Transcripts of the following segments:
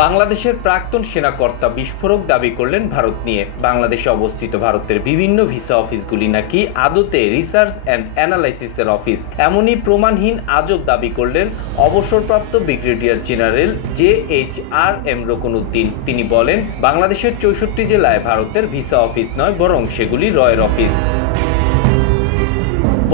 বাংলাদেশের প্রাক্তন সেনাকর্তা বিস্ফোরক দাবি করলেন ভারত নিয়ে। বাংলাদেশে অবস্থিত ভারতের বিভিন্ন ভিসা অফিসগুলি নাকি আদতে রিসার্চ অ্যান্ড অ্যানালাইসিসের অফিস। এমনই প্রমাণহীন আজব দাবি করলেন অবসরপ্রাপ্ত ব্রিগেডিয়ার জেনারেল JHRM রুকনউদ্দিন। তিনি বলেন, বাংলাদেশের 64 জেলায় ভারতের ভিসা অফিস নয়, বরং সেগুলি রয়ের অফিস।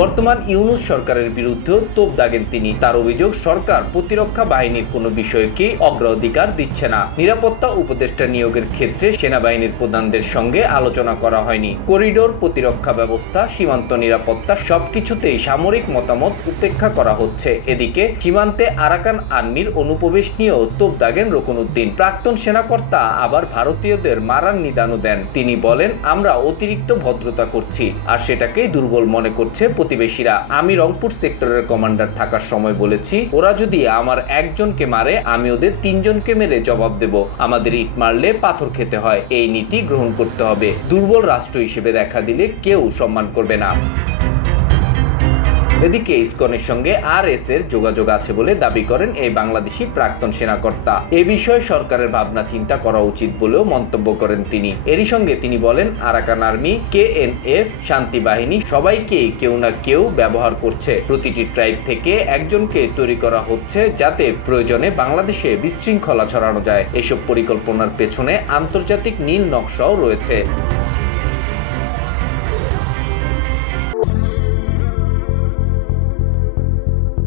বর্তমান ইউনূস সরকারের বিরুদ্ধেও তোপ দাগেন তিনি। তার অভিযোগ, সরকার প্রতিরক্ষা বাহিনীর কোনো বিষয়কে অগ্রাধিকার দিচ্ছে না। নিরাপত্তা উপদেষ্টা নিয়োগের ক্ষেত্রে সেনাবাহিনীর প্রধানদের সঙ্গে আলোচনা করা হয়নি। করিডোর, প্রতিরক্ষা ব্যবস্থা, সীমান্ত নিরাপত্তা সবকিছুতেই সামরিক মতামত উপেক্ষা করা হচ্ছে। এদিকে সীমান্তে আরাকান আর্মির অনুপ্রবেশ নিয়েও তোপ দাগেন রুকনউদ্দিন। প্রাক্তন সেনাকর্তা আবার ভারতীয়দের মারার নিদানও দেন। তিনি বলেন, আমরা অতিরিক্ত ভদ্রতা করছি, আর সেটাকেই দুর্বল মনে করছে প্রতিবেশীরা। আমি রংপুর সেক্টরের কমান্ডার থাকার সময় বলেছি, ওরা যদি আমার একজনকে মারে, আমি ওদের 3 জনকে মেরে জবাব দেব। আমাদের ইট মারলে পাথর খেতে হয়, এই নীতি গ্রহণ করতে হবে। দুর্বল রাষ্ট্র হিসেবে দেখা দিলে কেউ সম্মান করবে না। এদিকে ইসকনের সঙ্গে RS এর যোগাযোগ আছে বলে দাবি করেন এই বাংলাদেশি প্রাক্তন সেনাকর্তা। এ বিষয়ে সরকারের ভাবনা চিন্তা করা উচিত বলেও মন্তব্য করেন তিনি। এরই সঙ্গে তিনি বলেন, আরাকান আর্মি, KNF, শান্তি বাহিনী সবাইকেই কেউ না কেউ ব্যবহার করছে। প্রতিটি ট্রাইব থেকে একজনকে তৈরি করা হচ্ছে, যাতে প্রয়োজনে বাংলাদেশে বিশৃঙ্খলা ছড়ানো যায়। এসব পরিকল্পনার পেছনে আন্তর্জাতিক নীল নকশাও রয়েছে।